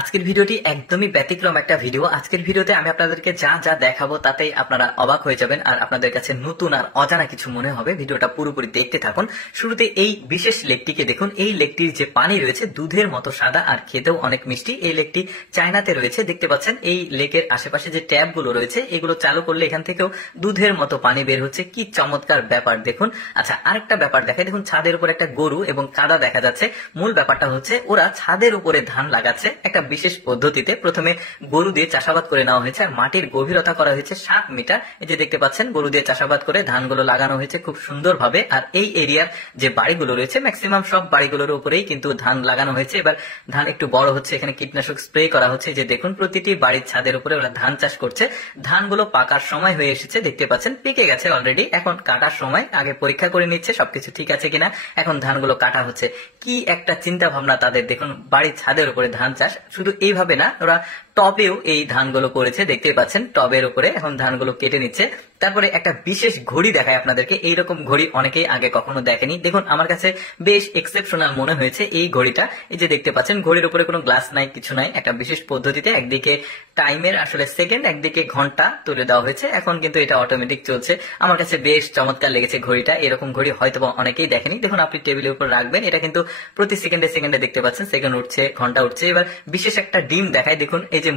আজকের ভিডিওটি একদমই ব্যতিক্রম একটা ভিডিও। আজকের ভিডিওতে আমি আপনাদেরকে যা যা দেখাবো তাতেই আপনারা অবাক হয়ে যাবেন আর আপনাদের কাছে নতুন আর অজানা কিছু মনে হবে। ভিডিওটা পুরোপুরি দেখতে থাকুন। শুরুতে এই বিশেষ লেকটিকে দেখুন। এই লেকটির যে পানি রয়েছে দুধের মতো সাদা আর খেতেও অনেক মিষ্টি। এই লেকটি চায়নাতে রয়েছে, দেখতে পাচ্ছেন। এই লেকের আশেপাশে যে ট্যাপ গুলো রয়েছে এগুলো চালু করলে এখান থেকেও দুধের মতো পানি বের হচ্ছে। কি চমৎকার ব্যাপার দেখুন। আচ্ছা, আরেকটা ব্যাপার দেখাই। দেখুন, ছাদের উপর একটা গরু এবং কাদা দেখা যাচ্ছে। মূল ব্যাপারটা হচ্ছে ওরা ছাদের উপরে ধান লাগাচ্ছে একটা বিশেষ পদ্ধতিতে। প্রথমে গরু দিয়ে চাষাবাদ করে নেওয়া হয়েছে আর মাটির গভীরতা করা হয়েছে 7 মিটার। এই যে দেখতে পাচ্ছেন, গরু দিয়ে চাষাবাদ করে ধানগুলো লাগানো হয়েছে খুব সুন্দরভাবে। আর এই এরিয়ার যে বাড়িগুলো রয়েছে ম্যাক্সিমাম সব বাড়িগুলোর উপরেই কিন্তু ধান লাগানো হয়েছে। এবার ধান একটু বড় হচ্ছে, এখানে কীটনাশক স্প্রে করা হচ্ছে। যে দেখুন, প্রতিটি বাড়ির ছাদের উপরে ওরা ধান চাষ করছে। ধানগুলো পাকার সময় হয়ে এসেছে, দেখতে পাচ্ছেন পেকে গেছে অলরেডি। এখন কাটার সময়, আগে পরীক্ষা করে নিচ্ছে সবকিছু ঠিক আছে কিনা। এখন ধানগুলো কাটা হচ্ছে। কি একটা চিন্তা ভাবনা তাদের দেখুন, বাড়ির ছাদের উপরে ধান চাষ। শুধু এইভাবে না, ওরা টবেও এই ধানগুলো করেছে, দেখতেই পাচ্ছেন টবের উপরে এখন ধানগুলো কেটে নিচ্ছে। তারপরে একটা বিশেষ ঘড়ি দেখায় আপনাদেরকে। এইরকম ঘড়ি অনেকেই আগে কখনো দেখেনি। দেখুন, আমার কাছে বেশ এক্সেপশনাল মনে হয়েছে এই ঘড়িটা। এই যে দেখতে পাচ্ছেন, ঘড়ির উপরে কোনো গ্লাস নাই, কিছু নাই। একটা বিশেষ পদ্ধতিতে একদিকে টাইমের আসলে সেকেন্ড, একদিকে ঘন্টা তুলে দেওয়া হয়েছে। এখন কিন্তু এটা অটোমেটিক চলছে। আমার কাছে বেশ চমৎকার লেগেছে ঘড়িটা। এরকম ঘড়ি হয়তো অনেকেই দেখেনি। দেখুন, আপনি টেবিলের উপর রাখবেন, এটা কিন্তু প্রতি সেকেন্ডে সেকেন্ডে দেখতে পাচ্ছেন সেকেন্ড উঠছে, ঘন্টা উঠছে। এবার বিশেষ একটা ডিম দেখায়। দেখুন, এই যে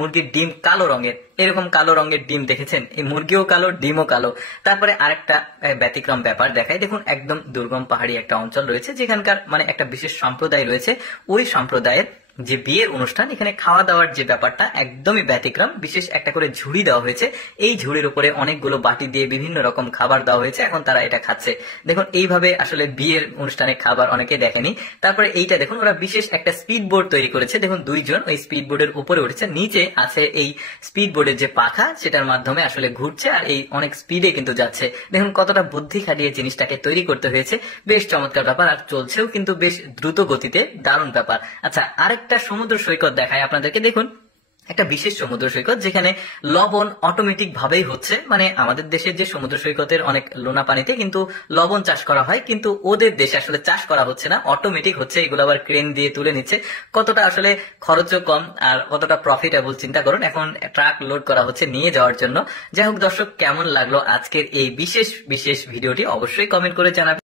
মুরগির ডিম কালো রঙের। এরকম কালো রঙের ডিম দেখেছেন? এই মুরগিও কালো, ডিমও কালো। তারপরে আরেকটা ব্যতিক্রম ব্যাপার দেখায়। দেখুন, একদম দুর্গম পাহাড়ি একটা অঞ্চল রয়েছে, যেখানকার একটা বিশেষ সম্প্রদায় রয়েছে। ওই সম্প্রদায়ের যে বিয়ের অনুষ্ঠান, এখানে খাওয়া দাওয়ার যে ব্যাপারটা একদমই ব্যতিক্রম। বিশেষ একটা করে ঝুড়ি দেওয়া হয়েছে। এই ঝুড়ির উপরে অনেকগুলো বাটি দিয়ে বিভিন্ন রকম খাবার দেওয়া হয়েছে। এখন তারা এটা খাচ্ছে। দেখুন, এইভাবে আসলে বিয়ের অনুষ্ঠানে খাবার অনেকে দেখেনি। তারপরে এইটা দেখুন, ওরা বিশেষ একটা স্পিড বোর্ড তৈরি করেছে। দেখুন, দুইজন ওই স্পিড বোর্ডের উপরে উঠেছে। নিচে আছে এই স্পিড বোর্ডের যে পাখা, সেটার মাধ্যমে আসলে ঘুরছে আর এই অনেক স্পিডে কিন্তু যাচ্ছে। দেখুন কতটা বুদ্ধি খাটিয়ে জিনিসটাকে তৈরি করতে হয়েছে। বেশ চমৎকার ব্যাপার, আর চলছেও কিন্তু বেশ দ্রুত গতিতে। দারুণ ব্যাপার। আচ্ছা, আরেকটা সমুদ্র সৈকত দেখায় আপনাদেরকে। দেখুন, একটা বিশেষ সমুদ্র সৈকত যেখানে লবণ অটোমেটিক ভাবেই হচ্ছে। আমাদের দেশের যে সমুদ্র সৈকতের অনেক লোনা পানিতে কিন্তু লবণ চাষ করা হয়, কিন্তু ওদের দেশে আসলে চাষ করা হচ্ছে না, অটোমেটিক হচ্ছে। এগুলো আবার ক্রেন দিয়ে তুলে নিচ্ছে। কতটা আসলে খরচও কম আর কতটা প্রফিটেবল চিন্তা করুন। এখন ট্রাক লোড করা হচ্ছে নিয়ে যাওয়ার জন্য। যাই হোক দর্শক, কেমন লাগলো আজকের এই বিশেষ ভিডিওটি অবশ্যই কমেন্ট করে জানাবেন।